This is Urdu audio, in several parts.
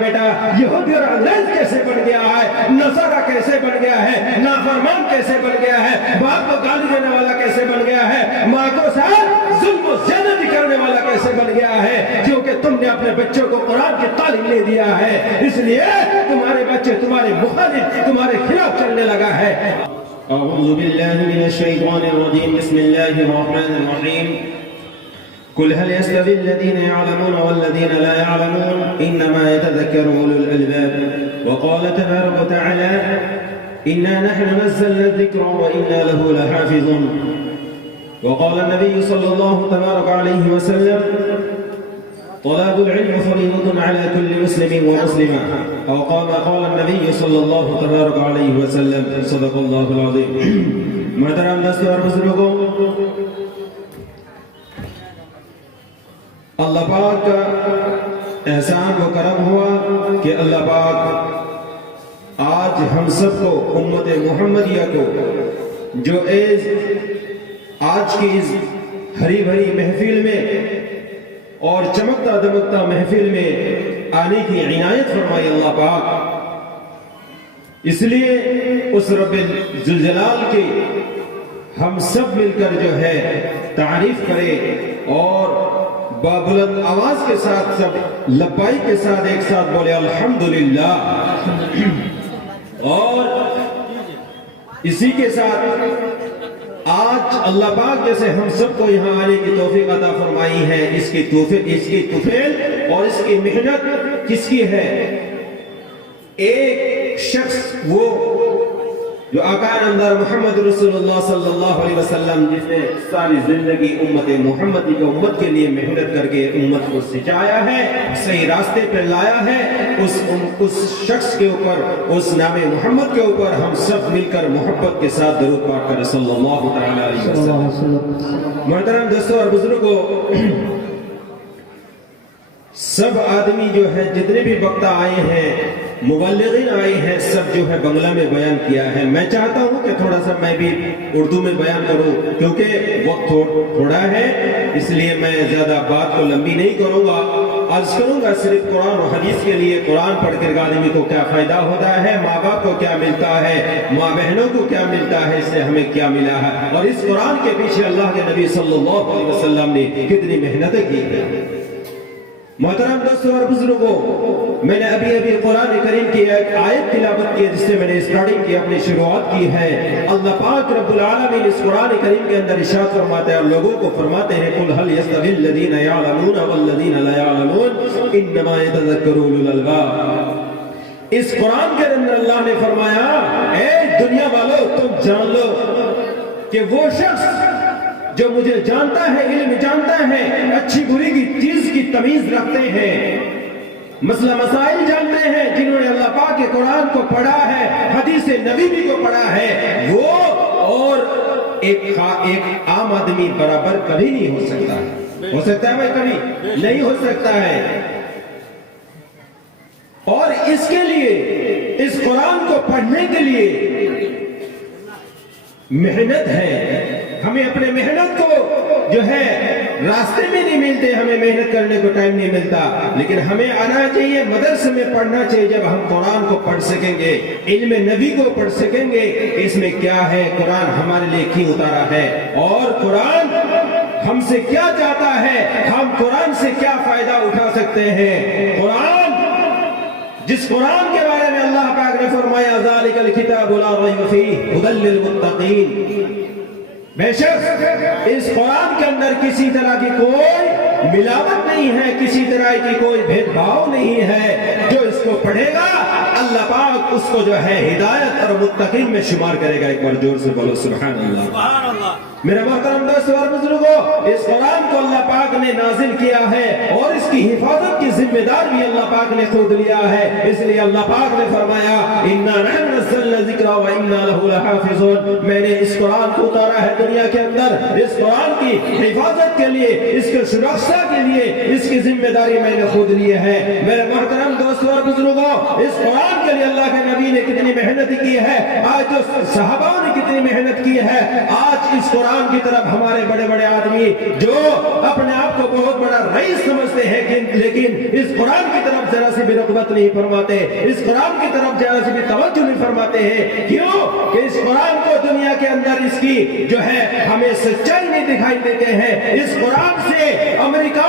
بیٹا یہودی اور انگریز کیسے بن گیا ہے، نصارہ کیسے بن گیا ہے، نافرمان کیسے بن گیا ہے، باپ کو گالی دینے والا کیسے بن گیا ہے، ماں کو ساتھ ظلم و زیادتی کرنے والا کیسے بن گیا ہے، کیونکہ تم نے اپنے بچوں کو قرآن کی تعلیم نہیں دیا ہے، اس لیے تمہارے بچے تمہارے مخالف، تمہارے خلاف چلنے لگا ہے۔ اعوذ باللہ من الشیطان الرجیم، بسم اللہ الرحمن الرحیم۔ قل هل يستوي الذين يعلمون والذين لا يعلمون انما يتذكر اولو الالباب وقال تبارك وتعالى انا نحن نزلنا الذكر وانا له لحافظون وقال النبي صلى الله تبارك عليه وسلم طلب العلم فريضة على كل مسلم ومسلمة او قال النبي صلى الله تبارك عليه وسلم صدق الله العظيم۔ محترم دوستو اور بزرگوں، اللہ پاک کا احسان و کرم ہوا کہ اللہ پاک آج ہم سب کو امت محمدیہ کو جو آج کی اس ہری بھری محفل میں اور چمکتا دمکتا محفل میں آنے کی عنایت فرمائی اللہ پاک، اس لیے اس رب ذوالجلال کی ہم سب مل کر جو ہے تعریف کریں اور بابلند آواز کے ساتھ سب لبائی کے ساتھ ایک ساتھ بولے الحمدللہ۔ اور اسی کے ساتھ آج اللہ پاک جیسے ہم سب کو یہاں آنے کی توفیق عطا فرمائی ہے، اس کی توفیل اور اس کی محنت کس کی ہے؟ ایک شخص وہ جو آقا نامدار محمد رسول اللہ صلی اللہ علیہ وسلم جس نے ساری زندگی امت محمدی کی امت کے لیے محنت کر کے امت کو سچایا ہے، صحیح راستے پر لایا ہے، اس شخص کے اوپر، اس نام محمد کے اوپر ہم سب مل کر محبت کے ساتھ درود پاک کریں صلی اللہ علیہ وسلم۔ محترم دوستو اور بزرگوں، سب آدمی جو ہے جتنے بھی وقت آئے ہیں، مبلغین آئے ہیں، سب جو ہے بنگلہ میں بیان کیا ہے۔ میں چاہتا ہوں کہ تھوڑا سا میں بھی اردو میں بیان کروں کیونکہ وقت تھوڑا ہے، اس لیے میں زیادہ بات کو لمبی نہیں کروں گا، عرض کروں گا صرف قرآن و حدیث کے لیے قرآن پڑھ کر آدمی کو کیا فائدہ ہوتا ہے، ماں باپ کو کیا ملتا ہے، ماں بہنوں کو کیا ملتا ہے، اس سے ہمیں کیا ملا ہے، اور اس قرآن کے پیچھے اللہ کے نبی صلی اللہ علیہ وسلم نے کتنی محنتیں کی ہیں۔ محترم دوستوں اور بزرگوں، میں نے ابھی قرآن کریم کی ایک آیت تلاوت کی جس سے میں نے اسٹارٹنگ کی، اپنی شروعات کی ہے۔ اللہ پاک رب العالمین اس قرآن کریم کے اندر ارشاد فرماتے ہیں اور لوگوں کو فرماتے ہیں قل هل يستوي الذين يعلمون والذين لا يعلمون انما يتذكر اولو الالباب۔ اس قرآن کے اندر اللہ نے فرمایا اے دنیا والو تم جان لو کہ وہ شخص جو مجھے جانتا ہے، علم جانتا ہے، اچھی بری کی چیز کی تمیز رکھتے ہیں، مسئلہ مسائل جانتے ہیں، جنہوں نے اللہ پاک کے قرآن کو پڑھا ہے، حدیث نبی بھی کو پڑھا ہے، وہ اور ایک عام آدمی برابر کبھی نہیں ہو سکتا ہے۔ ہو سکتا ہے بھائی؟ کبھی نہیں ہو سکتا ہے۔ اور اس کے لیے، اس قرآن کو پڑھنے کے لیے محنت ہے، ہمیں اپنے محنت کو جو ہے راستے میں نہیں ملتے، ہمیں محنت کرنے کو ٹائم نہیں ملتا، لیکن ہمیں آنا چاہیے، مدرسے میں پڑھنا چاہیے۔ جب ہم قرآن کو پڑھ سکیں گے، علم نبی کو پڑھ سکیں گے، اس میں کیا ہے، قرآن ہمارے لیے کیوں اتارا ہے اور قرآن ہم سے کیا چاہتا ہے، ہم قرآن سے کیا فائدہ اٹھا سکتے ہیں۔ قرآن، جس قرآن کے بارے میں اللہ پاک نے فرمایا ذالک الکتاب لا ریب فیہ ھدی للمتقین، بے شک اس قرآن کے اندر کسی طرح کی کوئی ملاوٹ نہیں ہے، کسی طرح کی کوئی بھید بھاؤ نہیں ہے۔ جو اس کو پڑھے گا اللہ پاک اس کو جو ہے ہدایت اور متقین میں شمار کرے گا۔ ایک بار زور سے بولو سبحان اللہ۔ میرے محترم دوستو اور بزرگوں، اس قرآن کو اللہ پاک نے نازل کیا ہے اور اس کی حفاظت کی ذمہ دار بھی اللہ پاک نے خود لیا ہے، اس لیے اللہ پاک نے فرمایا انا نحن نزلنا الذکر وانا له لحافظون، میں نے اس قرآن کو اتارا ہے دنیا کے اندر اس قرآن کی حفاظت کے لیے، اس کے سرکشا کے لیے، اس کی ذمہ داری میں نے خود لی ہے۔ میرے محترم دوستو اور بزرگوں، اس قرآن کے لیے اللہ کے نبی نے کتنی محنت کی ہے, آج جو صحابہ نے کتنی محنت کی ہے, آج اس قرآن کی طرف ہمارے بڑے بڑے آدمی جو اپنے آپ کو بہت بڑا رئیس سمجھتے ہیں لیکن اس قرآن کی طرف ذرا سی بھی رغبت نہیں فرماتے, اس قرآن کی طرف ذرا سی بھی توجہ نہیں فرماتے ہیں. کیوں کہ اس قرآن کو دنیا کے اندر اس کی جو ہے ہمیں سچائی نہیں دکھائی دیتے ہیں. اس قرآن سے امریکہ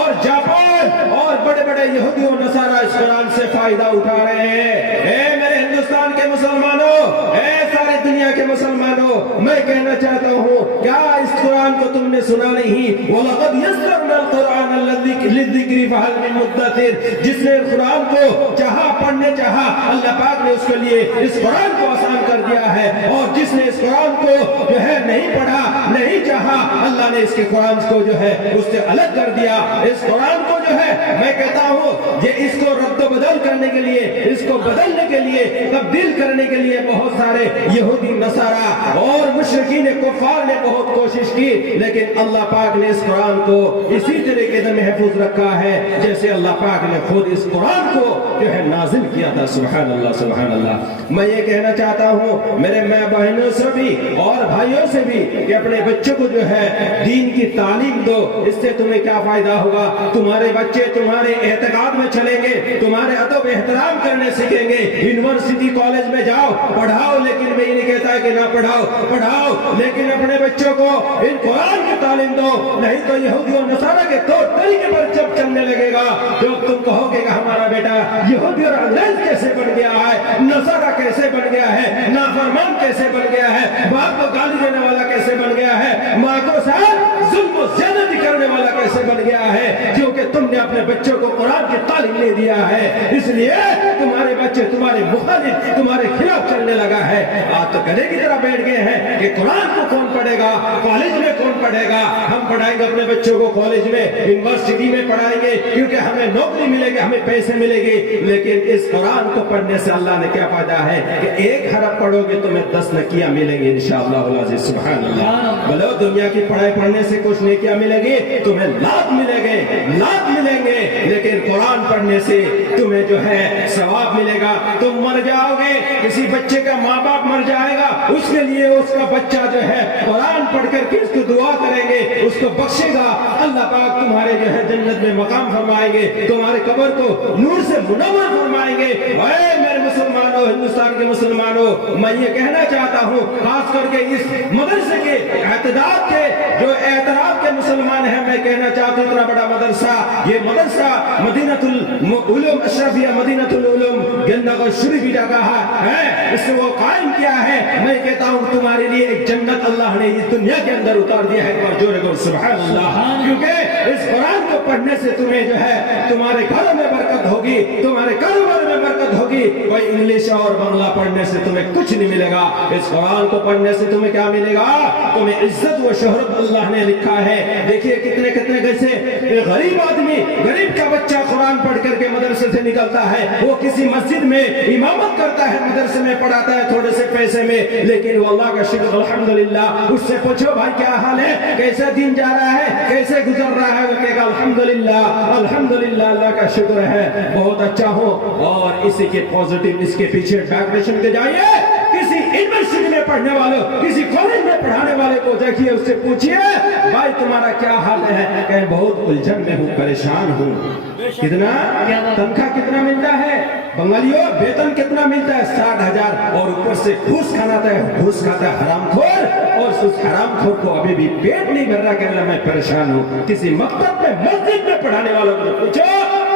اور جاپان اور بڑے بڑے یہودی و نصارہ اس قرآن سے فائدہ اٹھا رہے ہیں. اے میرے ہندوستان کے مسلمانوں, اے سارے دنیا کے مسلمانوں, میں کہنا چاہتا ہوں کیا اس قرآن کو تم نے سنا نہیں؟ وَلَقَدْ يَسَّرْنَا الْقُرْآنَ لِلذِّكْرِ فَهَلْ مِن مُدَّكِرٍ. جس نے قرآن کو چاہا پڑھنے چاہا, اللہ پاک نے اس کے لیے اس قرآن کو آسان کر دیا ہے, اور جس نے اس قرآن کو جو ہے نہیں پڑھا نہیں چاہا, اللہ نے اس کے قرآن کو جو ہے اس سے الگ کر دیا. اس قرآن کو جو ہے میں کہتا ہوں یہ اس کو رد و بدل کرنے کے لیے, اس کو بدلنے کے لیے, تبدیل کرنے کے لیے بہت سارے یہودی نصارہ اور مشرکین کفار نے بہت کوشش کی, لیکن اللہ پاک نے اس قرآن کو اسی طریقے سے محفوظ رکھا ہے جیسے اللہ پاک نے خود اس قرآن کو جو ہے نازل کیا تھا. سبحان اللہ سبحان اللہ. میں یہ کہنا چاہتا ہوں میرے ماں بہنوں سے بھی اور بھائیوں سے بھی کہ اپنے بچوں کو جو ہے دین کی تعلیم دو. اس سے تمہیں کیا فائدہ ہوگا؟ تمہارے بچے تمہارے اعتقاد میں چلیں گے, تمہارے ادب احترام کرنے سیکھیں گے. یونیورسٹی کالج میں جاؤ, پڑھاؤ, لیکن میں یہ نہیں کہتا کہ نہ پڑھاؤ, لیکن اپنے بچوں کو ان قرآن کی تعلیم دو. نہیں تو یہودی اور نصارہ کے طور طریقے پر جب چلنے لگے گا, جب تم کہو گے کہ ہمارا بیٹا یہودی اور انگریز کیسے بن گیا ہے, نصارہ کیسے بن گیا ہے, نافرمان کیسے بن گیا ہے, باپ کو گالی دینے والا کیسے بن گیا ہے, ماں کو ساتھ ظلم و زیادتی کرنے والا کیسے بن گیا ہے, کیونکہ تم نے اپنے بچوں کو قرآن کی تعلیم نہیں دیا ہے, اس لیے تمہارے بچے تمہارے مخالف تمہارے خلاف چلنے لگا ہے. آج تو گدھے کی طرح بیٹھ گئے ہیں کہ قرآن کو کون پڑھے گا, کالج میں کون پڑھے گا. ہم پڑھائیں گے اپنے بچوں کو کالج میں, یونیورسٹی میں پڑھائیں گے کیونکہ ہمیں نوکری ملے گی, ہمیں پیسے ملے گی, لیکن اس قرآن کو پڑھنے سے اللہ نے کیا فائدہ ہے کہ 1 حرف پڑھو گے تمہیں 10 نیکیاں ملیں گی انشاءاللہ العزیز. سبحان اللہ. بلو دنیا کی پڑھائی پڑھنے سے کچھ نیکیاں ملیں گی, تمہیں لاکھ ملیں گے, لیکن قرآن پڑھنے سے تمہیں جو ہے ثواب ملے گا. تم مر جاؤ گے, کسی بچے کا ماں باپ مر جائے گا, اس کے لیے اس کا بچہ جو ہے قرآن پڑھ کر کے اس کو دعا کریں گے, اس کو بخشے گا. اللہ پاک تمہارے جو ہے جنت میں مقام فرمائیں گے, تمہارے قبر کو نور سے منور فرمائیں گے. اے میرے مسلمانوں, ہندوستان کے مسلمانوں, میں یہ کہنا چاہتا ہوں خاص کر کے اس مدرسے کے اعتداد کے جو اعتراف کے مسلمان ہیں, میں کہنا چاہتا ہوں اتنا بڑا مدرسہ, یہ مدرسہ مدینۃ العلوم اشرفیہ مدینۃ العلوم گندگو شریف جگہ ہے, اس کو قائم کیا ہے. میں کہتا ہوں تمہارے لیے ایک جنت اللہ نے اس دنیا کے اندر اتار دیا ہے. سبحان اللہ. کیونکہ اس قرآن کو پڑھنے سے تمہیں جو ہے تمہارے گھروں میں برکت ہوگی, تمہارے کاروبار میں برکت ہوگی. کوئی انگلش اور بنگلہ پڑھنے سے تمہیں کچھ نہیں ملے گا. اس قرآن کو پڑھنے سے تمہیں کیا ملے گا؟ تمہیں عزت و شہرت اللہ نے لکھا ہے. دیکھیے کتنے کیسے غریب آدمی, غریب کا بچہ قرآن پڑھ کر کے مدرسے سے نکلتا ہے, وہ کسی مسجد میں امامت کرتا ہے, مدرسے میں پڑھاتا ہے تھوڑے سے پیسے میں, لیکن وہ اللہ کا شکر الحمدللہ. اس سے پوچھو بھائی کیا حال ہے, کیسے دن جا رہا ہے, کیسے گزر رہا ہے, وہ کہے گا الحمدللہ الحمدللہ, اللہ کا شکر ہے, بہت اچھا ہو. اور اسی کے پازیٹیو اس کے پیچھے ویبریشن کے جائیے کسی یونیورسٹی میں پڑھنے والوں, کسی کالج میں پڑھانے والے کو دیکھیے, اس سے پوچھیے بھائی تمہارا کیا حال ہے, کہ بہت الجھن میں ہوں, پریشان ہوں. کتنا تنخواہ کتنا ملتا ہے بنگالیوں, ویتن کتنا ملتا ہے 60,000, اور اوپر سے گھوس کھاتا ہے حرام خور, اور اس حرام خور کو ابھی بھی پیٹ نہیں بھر رہا, کہ اللہ میں پریشان ہوں. کسی مکتب میں مسجد میں پڑھانے والوں کو پوچھو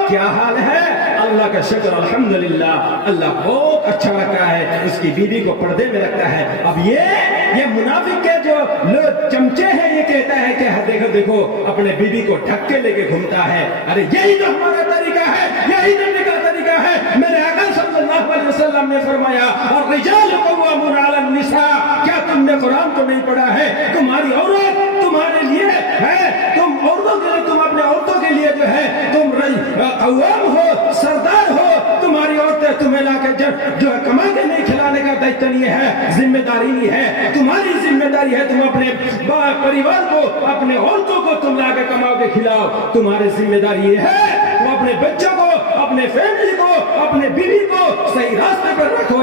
کیا حال ہے, اللہ کا شکر الحمدللہ, اللہ بہت اچھا رکھا ہے, اس کی بیوی کو پردے میں رکھتا ہے. اب یہ منافق کے جو لوگ چمچے ہیں, یہ کہتا ہے کہ دیکھو اپنے بیوی کو ڈھک کے لے کے گھومتا ہے. ارے یہی تو ہمارا طریقہ ہے, یہی نبی کا طریقہ ہے. میرے آقا صلی اللہ علیہ وسلم نے فرمایا الرجال قوامون علی النساء, کیا تم نے قرآن کو نہیں پڑھا ہے؟ تمہاری عورت تمہارے لیے ہے, تم عورتوں کے لیے, تم اپنے عورتوں کے لیے جو ہے تم قوام ہو, سردار ہو. تمہاری عورتیں تمہیں لا کے جو ہے کما کے نہیں کھلانے کا دائتو نہیں ہے, ذمہ داری نہیں ہے. تمہاری ذمہ داری ہے تم اپنے پریوار کو, اپنے عورتوں کو تم لا کے کما کے کھلاؤ. تمہاری ذمہ داری یہ ہے تم اپنے بچوں کو, اپنے فیملی کو, اپنے بیوی کو صحیح راستے پر رکھو.